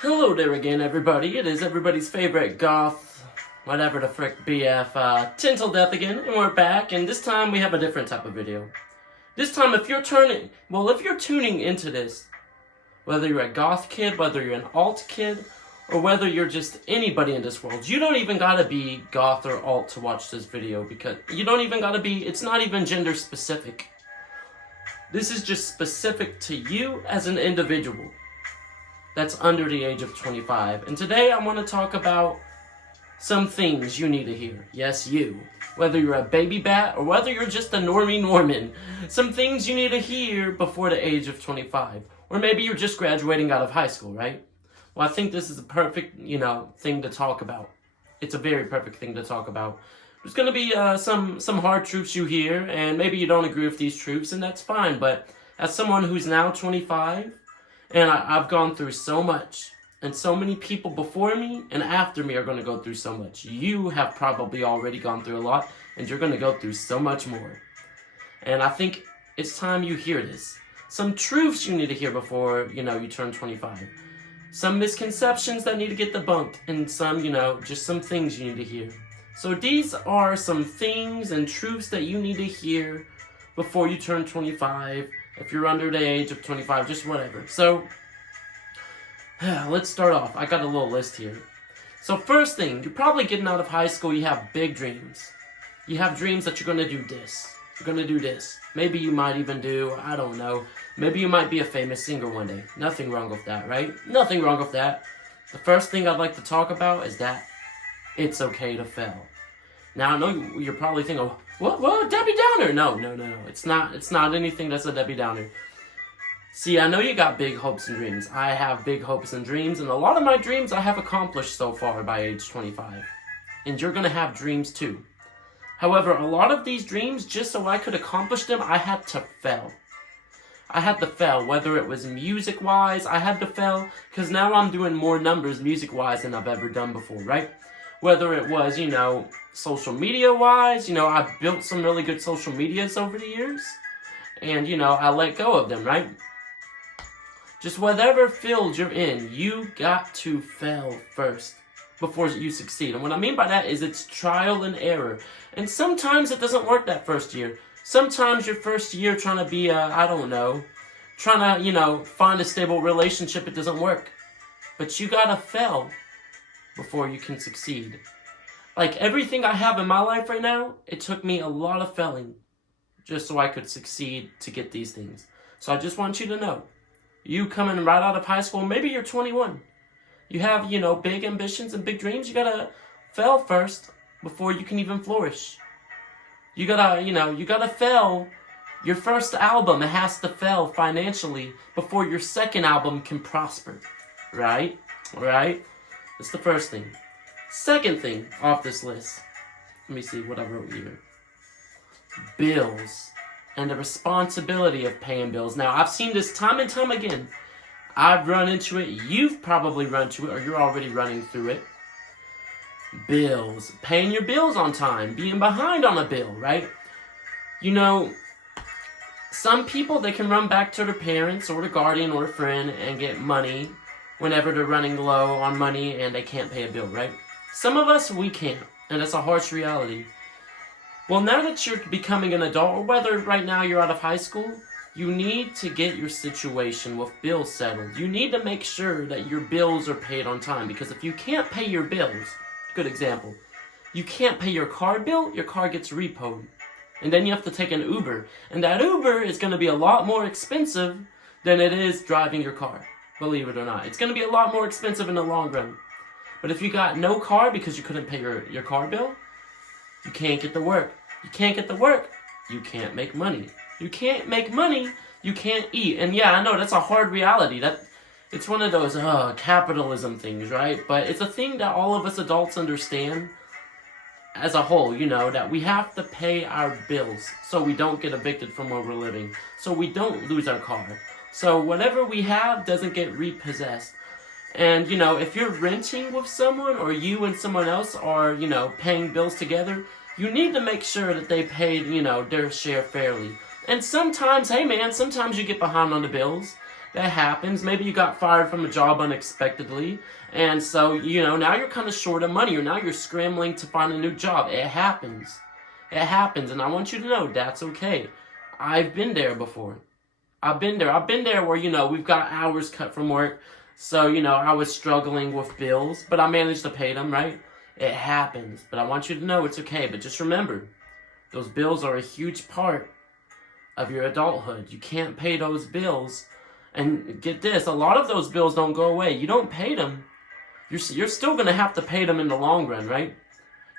Hello there again, everybody. It is everybody's favorite Goth, whatever the frick BF, TenTillDeath again, and we're back, and this time we have a different type of video. This time, if you're tuning into this, whether you're a Goth kid, whether you're an alt kid, or whether you're just anybody in this world, you don't even gotta be Goth or alt to watch this video, because it's not even gender specific. This is just specific to you as an individual that's under the age of 25. And today I want to talk about some things you need to hear. Yes, you. Whether you're a baby bat or whether you're just a normie Norman. Some things you need to hear before the age of 25. Or maybe you're just graduating out of high school, right? Well, I think this is a perfect, thing to talk about. It's a very perfect thing to talk about. There's going to be some hard truths you hear, and maybe you don't agree with these truths, and that's fine. But as someone who's now 25, and I've gone through so much, and so many people before me and after me are going to go through so much. You have probably already gone through a lot, and you're going to go through so much more. And I think it's time you hear this. Some truths you need to hear before, you turn 25. Some misconceptions that need to get debunked, and some, just some things you need to hear. So these are some things and truths that you need to hear before you turn 25. If you're under the age of 25, just whatever. So, let's start off. I got a little list here. So first thing, you're probably getting out of high school, you have big dreams. You have dreams that you're going to do this. You're going to do this. Maybe you might even do, I don't know, maybe you might be a famous singer one day. Nothing wrong with that, right? Nothing wrong with that. The first thing I'd like to talk about is that it's okay to fail. Now, I know you're probably thinking, what, Debbie Downer? No. It's not anything that's a Debbie Downer. See, I know you got big hopes and dreams. I have big hopes and dreams, and a lot of my dreams I have accomplished so far by age 25. And you're going to have dreams too. However, a lot of these dreams, just so I could accomplish them, I had to fail. I had to fail, whether it was music-wise, I had to fail, because now I'm doing more numbers music-wise than I've ever done before, right? Whether it was, social media-wise, I built some really good social medias over the years. And, I let go of them, right? Just whatever field you're in, you got to fail first before you succeed. And what I mean by that is it's trial and error. And sometimes it doesn't work that first year. Sometimes your first year trying to be, trying to, find a stable relationship, it doesn't work. But you gotta fail before you can succeed. Like everything I have in my life right now, it took me a lot of failing just so I could succeed to get these things. So I just want you to know, you coming right out of high school, maybe you're 21. You have, big ambitions and big dreams. You gotta fail first before you can even flourish. You gotta fail. Your first album, it has to fail financially before your second album can prosper. Right? That's the first thing. Second thing off this list. Let me see what I wrote here. Bills. And the responsibility of paying bills. Now, I've seen this time and time again. I've run into it. You've probably run into it, or you're already running through it. Bills. Paying your bills on time. Being behind on a bill, right? Some people, they can run back to their parents or their guardian or a friend and get money whenever they're running low on money and they can't pay a bill, right? Some of us, we can't, and it's a harsh reality. Well, now that you're becoming an adult, or whether right now you're out of high school, you need to get your situation with bills settled. You need to make sure that your bills are paid on time, because if you can't pay your bills, good example, you can't pay your car bill, your car gets repoed. And then you have to take an Uber, and that Uber is going to be a lot more expensive than it is driving your car. Believe it or not. It's going to be a lot more expensive in the long run. But if you got no car because you couldn't pay your car bill, you can't get to work. You can't get to work, you can't make money. You can't make money, you can't eat. And yeah, I know that's a hard reality. It's one of those capitalism things, right? But it's a thing that all of us adults understand as a whole, that we have to pay our bills so we don't get evicted from where we're living, so we don't lose our car. So whatever we have doesn't get repossessed. And, if you're renting with someone or you and someone else are, paying bills together, you need to make sure that they paid, their share fairly. And sometimes, hey man, sometimes you get behind on the bills. That happens. Maybe you got fired from a job unexpectedly, and so, now you're kind of short of money, or now you're scrambling to find a new job. It happens. It happens, and I want you to know that's okay. I've been there before. I've been there where, we've got hours cut from work, so, I was struggling with bills, but I managed to pay them, right? It happens, but I want you to know it's okay. But just remember, those bills are a huge part of your adulthood. You can't pay those bills. And get this, a lot of those bills don't go away. You don't pay them, you're still going to have to pay them in the long run, right?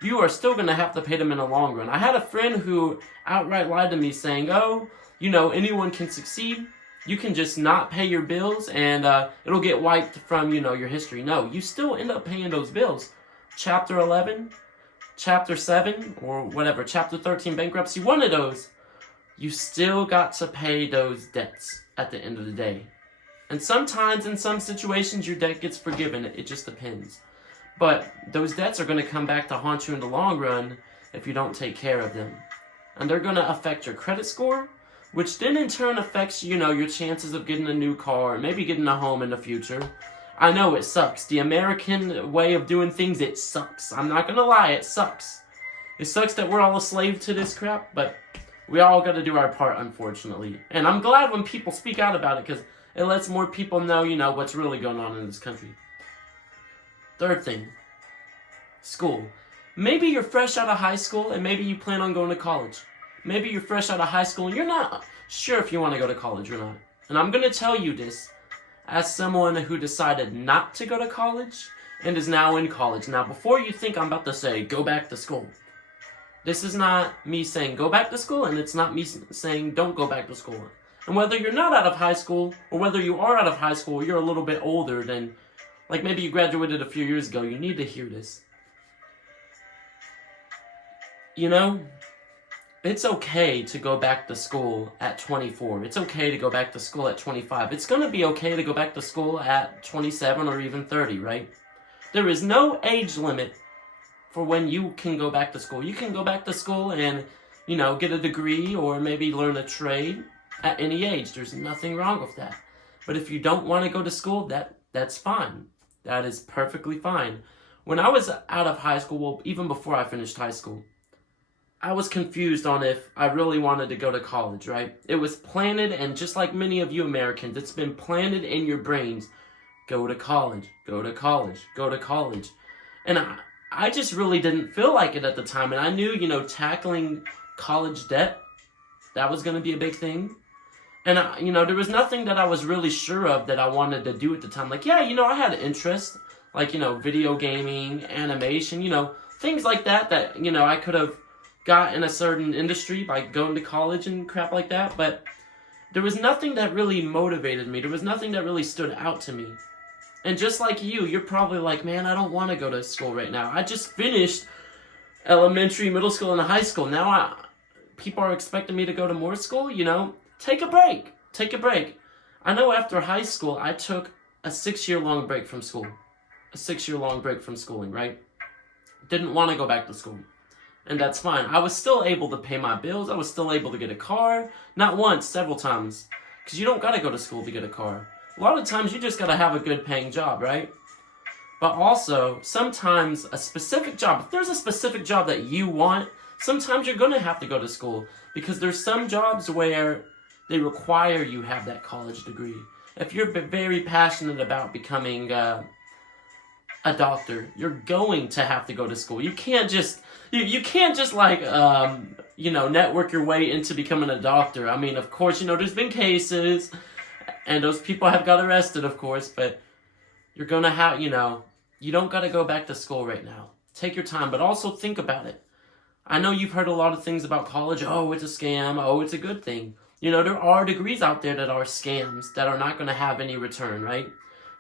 You are still going to have to pay them in the long run. I had a friend who outright lied to me saying, oh, anyone can succeed. You can just not pay your bills and it'll get wiped from, your history. No, you still end up paying those bills. Chapter 11, Chapter 7, or whatever, Chapter 13 bankruptcy, one of those, you still got to pay those debts at the end of the day. And sometimes, in some situations, your debt gets forgiven. It just depends. But those debts are going to come back to haunt you in the long run if you don't take care of them. And they're going to affect your credit score, which then in turn affects, your chances of getting a new car, maybe getting a home in the future. I know it sucks. The American way of doing things, it sucks. I'm not going to lie, it sucks. It sucks that we're all a slave to this crap, but we all got to do our part, unfortunately. And I'm glad when people speak out about it, because it lets more people know, what's really going on in this country. Third thing, school. Maybe you're fresh out of high school, and maybe you plan on going to college. Maybe you're fresh out of high school, and you're not sure if you want to go to college or not. And I'm going to tell you this as someone who decided not to go to college and is now in college. Now, before you think I'm about to say, go back to school, this is not me saying go back to school, and it's not me saying don't go back to school. And whether you're not out of high school, or whether you are out of high school, you're a little bit older than, like maybe you graduated a few years ago, you need to hear this. It's okay to go back to school at 24. It's okay to go back to school at 25. It's going to be okay to go back to school at 27 or even 30, right? There is no age limit for when you can go back to school. You can go back to school and, get a degree or maybe learn a trade at any age. There's nothing wrong with that. But if you don't want to go to school, that's fine. That is perfectly fine. When I was out of high school, well, even before I finished high school, I was confused on if I really wanted to go to college, right? It was planted, and just like many of you Americans, it's been planted in your brains. Go to college, go to college, go to college. And I just really didn't feel like it at the time. And I knew, tackling college debt, that was going to be a big thing. And, there was nothing that I was really sure of that I wanted to do at the time. Like, yeah, I had an interest, like, video gaming, animation, things like that, I could have got in a certain industry by going to college and crap like that. But there was nothing that really motivated me. There was nothing that really stood out to me. And just like you're probably like, man, I don't want to go to school right now. I just finished elementary, middle school, and high school. Now people are expecting me to go to more school, Take a break. Take a break. I know after high school, I took a 6-year-long break from school. A 6-year-long break from schooling, right? Didn't want to go back to school. And that's fine. I was still able to pay my bills. I was still able to get a car. Not once, several times. Because you don't got to go to school to get a car. A lot of times you just got to have a good paying job, right? But also, sometimes a specific job, if there's a specific job that you want, sometimes you're going to have to go to school. Because there's some jobs where they require you have that college degree. If you're very passionate about becoming a doctor, you're going to have to go to school. You can't just like network your way into becoming a doctor. I mean, of course, there's been cases, and those people have got arrested, of course, but you're gonna have, you don't gotta go back to school right now. Take your time, but also think about it. I know you've heard a lot of things about college. Oh, it's a scam. Oh, it's a good thing. There are degrees out there that are scams that are not going to have any return, right?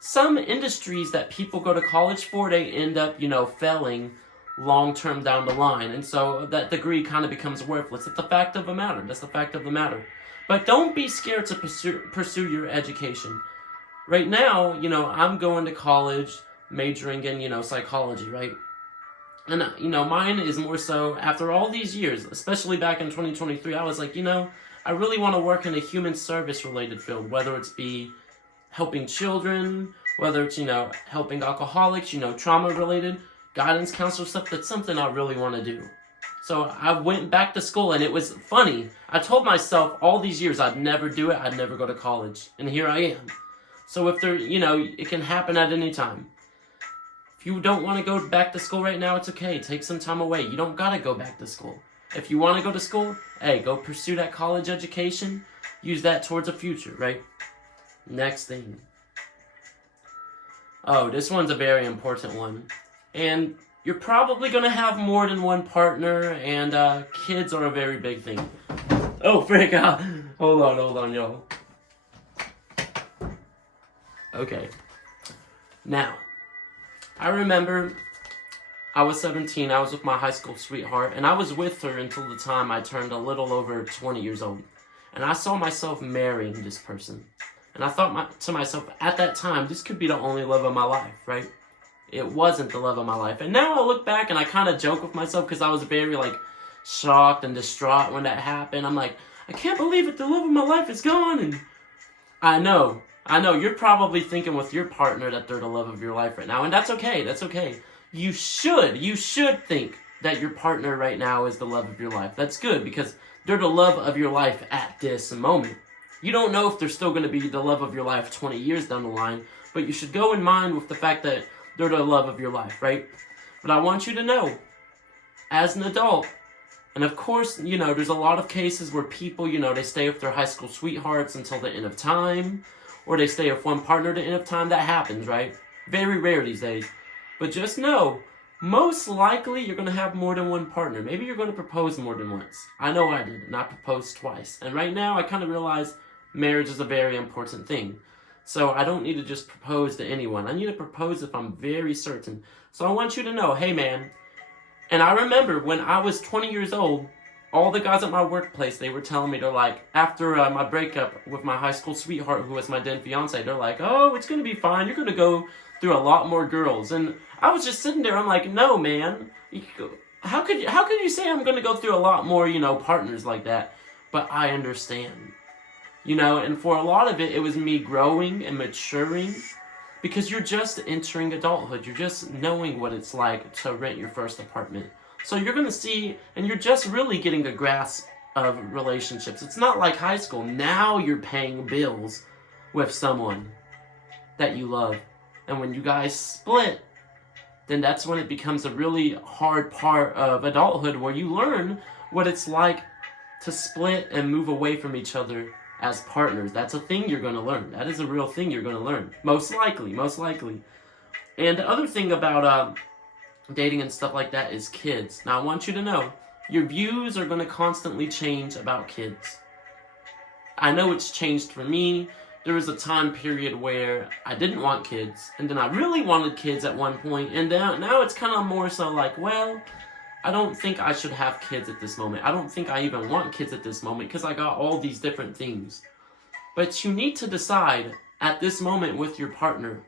Some industries that people go to college for, they end up, failing long-term down the line. And so that degree kind of becomes worthless. That's the fact of the matter. That's the fact of the matter. But don't be scared to pursue your education. Right now, I'm going to college majoring in, psychology, right? And, mine is more so, after all these years, especially back in 2023, I was like, I really want to work in a human service related field, whether it's be helping children, whether it's, helping alcoholics, trauma-related, guidance counselor stuff. That's something I really want to do. So I went back to school, and it was funny. I told myself all these years I'd never do it, I'd never go to college, and here I am. So if there, it can happen at any time. If you don't want to go back to school right now, it's okay. Take some time away. You don't got to go back to school. If you want to go to school, hey, go pursue that college education. Use that towards a future, right? Next thing. Oh, this one's a very important one. And you're probably going to have more than one partner, and kids are a very big thing. Oh, frick. Hold on, y'all. Okay. Now, I remember I was 17, I was with my high school sweetheart, and I was with her until the time I turned a little over 20 years old. And I saw myself marrying this person. And I thought to myself, at that time, this could be the only love of my life, right? It wasn't the love of my life. And now I look back and I kind of joke with myself because I was very, shocked and distraught when that happened. I'm like, I can't believe it, the love of my life is gone. And I know, you're probably thinking with your partner that they're the love of your life right now. And that's okay. You should think that your partner right now is the love of your life. That's good, because they're the love of your life at this moment. You don't know if they're still going to be the love of your life 20 years down the line, but you should go in mind with the fact that they're the love of your life, right? But I want you to know, as an adult, and of course, there's a lot of cases where people, they stay with their high school sweethearts until the end of time, or they stay with one partner to the end of time. That happens, right? Very rare these days. But just know, most likely you're going to have more than one partner. Maybe you're going to propose more than once. I know I did, and I proposed twice. And right now I kind of realize marriage is a very important thing. So I don't need to just propose to anyone. I need to propose if I'm very certain. So I want you to know, hey man, and I remember when I was 20 years old, all the guys at my workplace, they were telling me, they're like, after my breakup with my high school sweetheart, who was my then fiance, they're like, oh, it's going to be fine. You're going to go through a lot more girls. And I was just sitting there, I'm like, no, man. How could you say I'm going to go through a lot more, partners like that? But I understand. And for a lot of it, it was me growing and maturing, because you're just entering adulthood. You're just knowing what it's like to rent your first apartment. So you're going to see, and you're just really getting a grasp of relationships. It's not like high school. Now you're paying bills with someone that you love. And when you guys split, then that's when it becomes a really hard part of adulthood, where you learn what it's like to split and move away from each other as partners. That's a thing you're going to learn. That is a real thing you're going to learn. Most likely. And the other thing about dating and stuff like that is kids. Now, I want you to know, your views are going to constantly change about kids. I know it's changed for me. There was a time period where I didn't want kids, and then I really wanted kids at one point, and now it's kind of more so like, well, I don't think I should have kids at this moment. I don't think I even want kids at this moment, because I got all these different things. But you need to decide at this moment with your partner,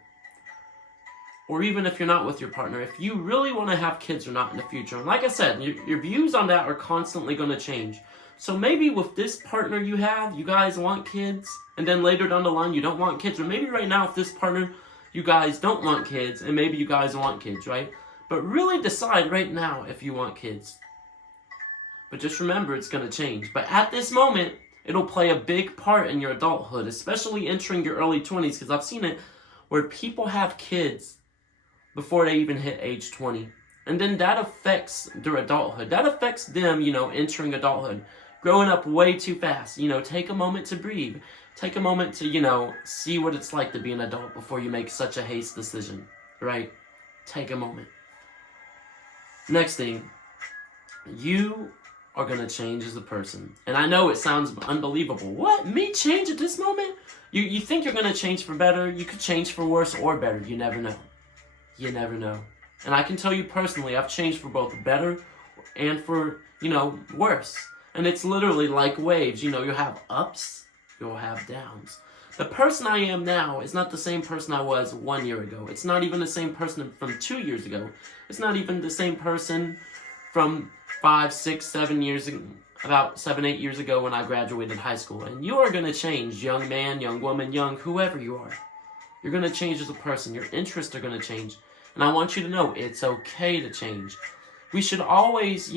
or even if you're not with your partner, if you really want to have kids or not in the future. And like I said, your views on that are constantly going to change. So maybe with this partner you have, you guys want kids, and then later down the line you don't want kids. Or maybe right now with this partner, you guys don't want kids, and maybe you guys want kids, right? But really decide right now if you want kids. But just remember, it's going to change. But at this moment, it'll play a big part in your adulthood, especially entering your early 20s, because I've seen it where people have kids before they even hit age 20. And then that affects their adulthood. That affects them, entering adulthood. Growing up way too fast. Take a moment to breathe. Take a moment to, see what it's like to be an adult before you make such a hasty decision, right? Take a moment. Next thing, you are going to change as a person. And I know it sounds unbelievable. What? Me change at this moment? You think you're going to change for better? You could change for worse or better. You never know. You never know. And I can tell you personally, I've changed for both better and for, worse. And it's literally like waves. You'll have ups, you'll have downs. The person I am now is not the same person I was 1 year ago. It's not even the same person from 2 years ago. It's not even the same person from 5, 6, 7 years ago, about 7, 8 years ago when I graduated high school. And you are going to change, young man, young woman, young whoever you are. You're going to change as a person. Your interests are going to change. And I want you to know it's okay to change. We should always,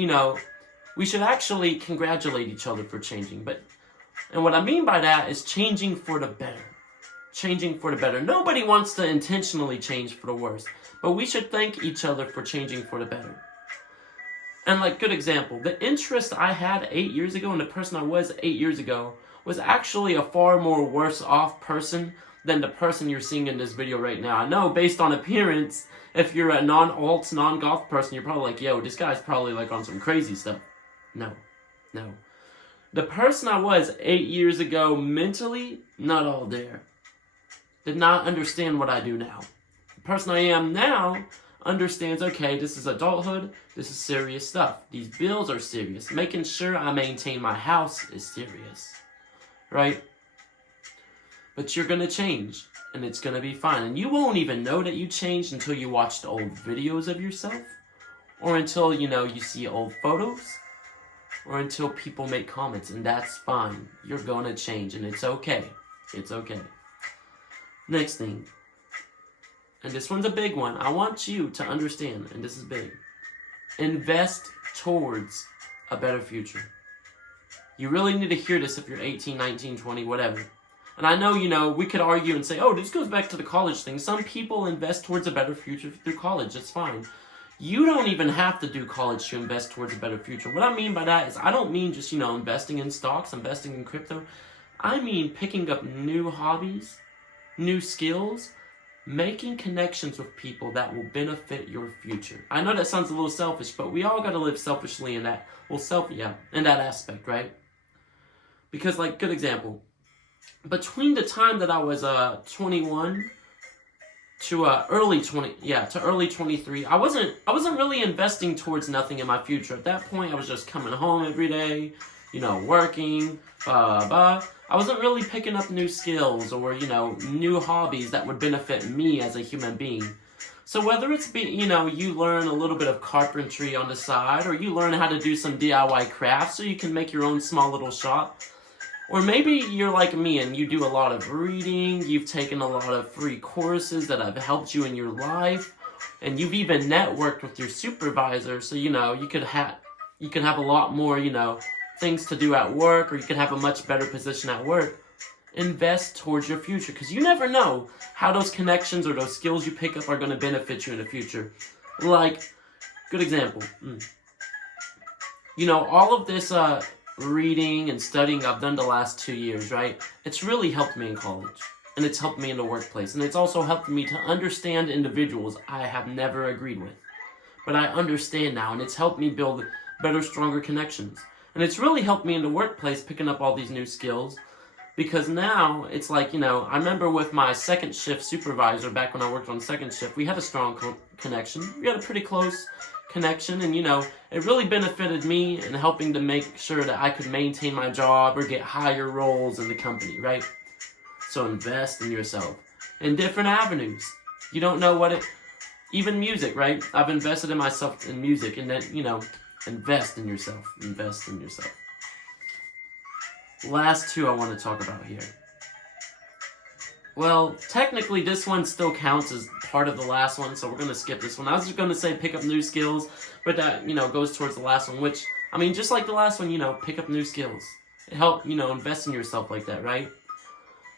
we should actually congratulate each other for changing. And what I mean by that is changing for the better. Changing for the better. Nobody wants to intentionally change for the worse. But we should thank each other for changing for the better. And good example, the interest I had 8 years ago and the person I was 8 years ago was actually a far more worse off person than the person you're seeing in this video right now. I know based on appearance, if you're a non-alt, non-goth person, you're probably like, yo, this guy's probably on some crazy stuff. No. The person I was 8 years ago mentally, not all there. Did not understand what I do now. The person I am now understands, okay, this is adulthood, this is serious stuff. These bills are serious. Making sure I maintain my house is serious. Right? But you're going to change, and it's going to be fine. And you won't even know that you changed until you watch the old videos of yourself, or until, you see old photos, or until people make comments, and that's fine. You're going to change, and it's okay. It's okay. Next thing, and this one's a big one. I want you to understand, and this is big. Invest towards a better future. You really need to hear this if you're 18, 19, 20, whatever. And I know, we could argue and say, oh, this goes back to the college thing. Some people invest towards a better future through college. That's fine. You don't even have to do college to invest towards a better future. What I mean by that is I don't mean just, investing in stocks, investing in crypto. I mean picking up new hobbies, new skills, making connections with people that will benefit your future. I know that sounds a little selfish, but we all got to live selfishly in that, in that aspect, right? Because, good example, between the time that I was 21 to early 23, I wasn't really investing towards nothing in my future. At that point, I was just coming home every day, working, I wasn't really picking up new skills or, new hobbies that would benefit me as a human being. So whether it's you learn a little bit of carpentry on the side, or you learn how to do some DIY crafts so you can make your own small little shop, or maybe you're like me and you do a lot of reading, you've taken a lot of free courses that have helped you in your life, and you've even networked with your supervisor, so you could have a lot more, things to do at work, or you could have a much better position at work. Invest towards your future, because you never know how those connections or those skills you pick up are going to benefit you in the future. Good example. All of this reading and studying I've done the last 2 years, right? It's really helped me in college, and it's helped me in the workplace, and it's also helped me to understand individuals I have never agreed with, but I understand now, and it's helped me build better, stronger connections. And it's really helped me in the workplace picking up all these new skills, because now it's I remember with my second shift supervisor back when I worked on second shift, we had a strong connection. We had a pretty close connection, and it really benefited me in helping to make sure that I could maintain my job or get higher roles in the company, right? So invest in yourself in different avenues. You don't know even music, right? I've invested in myself in music, and then, invest in yourself. Invest in yourself. Last two I want to talk about here. Well, technically this one still counts as part of the last one, so we're going to skip this one. I was just going to say pick up new skills, but that, goes towards the last one, which, just like the last one, pick up new skills. Help, invest in yourself like that, right?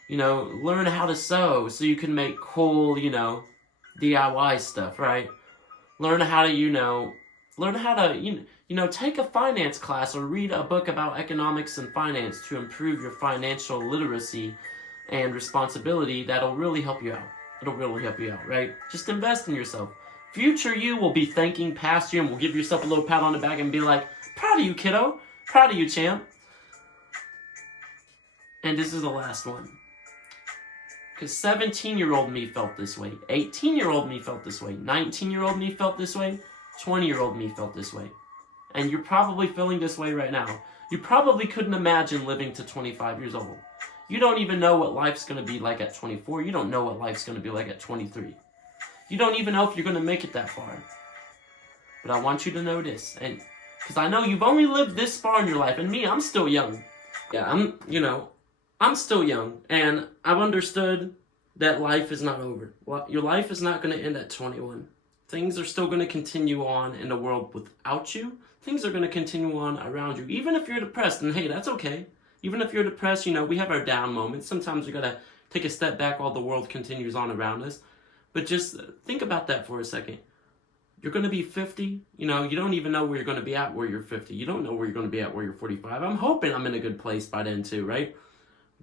Learn how to sew so you can make cool, DIY stuff, right? Learn how to, take a finance class or read a book about economics and finance to improve your financial literacy and responsibility. That'll really help you out. It'll really help you out, right? Just invest in yourself. Future you will be thanking past you and will give yourself a little pat on the back and be like, proud of you, kiddo. Proud of you, champ. And this is the last one. Because 17-year-old me felt this way. 18-year-old me felt this way. 19-year-old me felt this way. 20-year-old me felt this way. And you're probably feeling this way right now. You probably couldn't imagine living to 25 years old. You don't even know what life's going to be like at 24. You don't know what life's going to be like at 23. You don't even know if you're going to make it that far. But I want you to know this. And because I know you've only lived this far in your life. And me, I'm still young. Yeah, I'm still young. And I've understood that life is not over. Your life is not going to end at 21. Things are still going to continue on in the world without you. Things are going to continue on around you. Even if you're depressed, and hey, that's okay. Even if you're depressed, you know, we have our down moments. Sometimes we got to take a step back while the world continues on around us. But just think about that for a second. You're going to be 50. You know, you don't even know where you're going to be at where you're 50. You don't know where you're going to be at where you're 45. I'm hoping I'm in a good place by then too, right?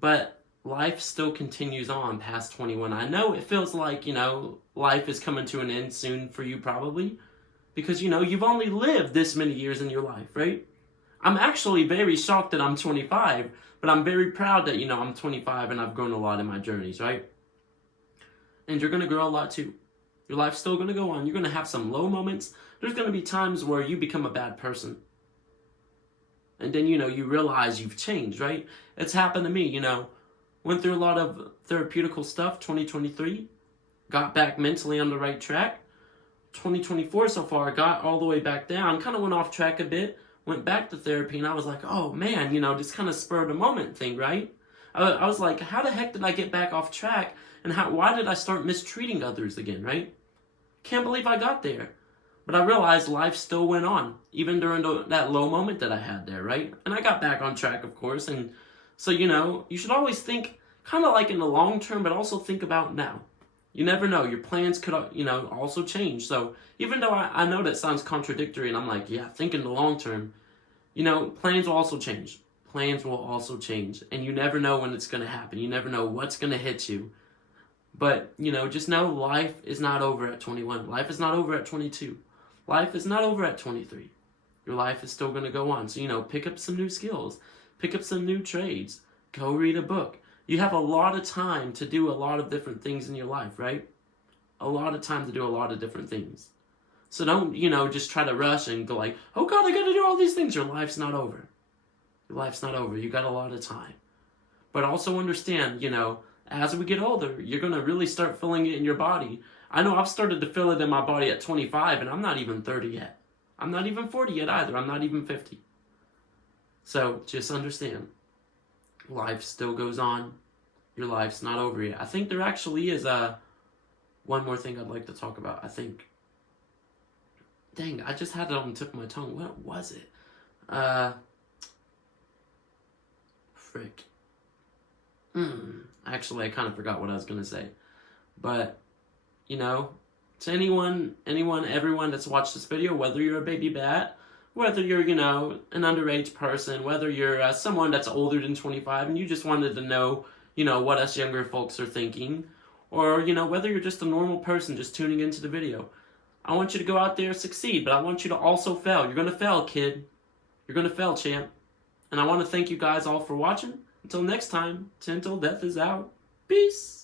But life still continues on past 21. I know it feels like, you know, life is coming to an end soon for you probably. Because, you know, you've only lived this many years in your life, right? I'm actually very shocked that I'm 25. But I'm very proud that, you know, I'm 25 and I've grown a lot in my journeys, right? And you're going to grow a lot too. Your life's still going to go on. You're going to have some low moments. There's going to be times where you become a bad person. And then, you know, you realize you've changed, right? It's happened to me, you know. Went through a lot of therapeutical stuff, 2023. Got back mentally on the right track. 2024 so far, got all the way back down. Kind of went off track a bit. Went back to therapy, and I was like, oh, man, you know, just kind of spur of the moment thing, right? I was like, how the heck did I get back off track? And why did I start mistreating others again, right? Can't believe I got there. But I realized life still went on, even during that low moment that I had there, right? And I got back on track, of course. And so, you know, you should always think kind of like in the long term, but also think about now. You never know. Your plans could, you know, also change. So even though I know that sounds contradictory and I'm like, yeah, think in the long term, you know, plans will also change. Plans will also change. And you never know when it's going to happen. You never know what's going to hit you. But, you know, just know life is not over at 21. Life is not over at 22. Life is not over at 23. Your life is still going to go on. So, you know, pick up some new skills. Pick up some new trades. Go read a book. You have a lot of time to do a lot of different things in your life, right? A lot of time to do a lot of different things. So don't, you know, just try to rush and go like, oh God, I got to do all these things. Your life's not over. Your life's not over. You got a lot of time. But also understand, you know, as we get older, you're going to really start feeling it in your body. I know I've started to feel it in my body at 25, and I'm not even 30 yet. I'm not even 40 yet either. I'm not even 50. So just understand, life still goes on. Your life's not over yet. I think there actually is one more thing I'd like to talk about. I think, dang, I just had it on the tip of my tongue. What was it? Frick. Actually, I kind of forgot what I was going to say. But, you know, to anyone, everyone that's watched this video, whether you're a baby bat, whether you're, you know, an underage person, whether you're someone that's older than 25 and you just wanted to know, you know, what us younger folks are thinking, or, you know, whether you're just a normal person just tuning into the video, I want you to go out there and succeed, but I want you to also fail. You're going to fail, kid. You're going to fail, champ. And I want to thank you guys all for watching. Until next time, TenTillDeath is out. Peace.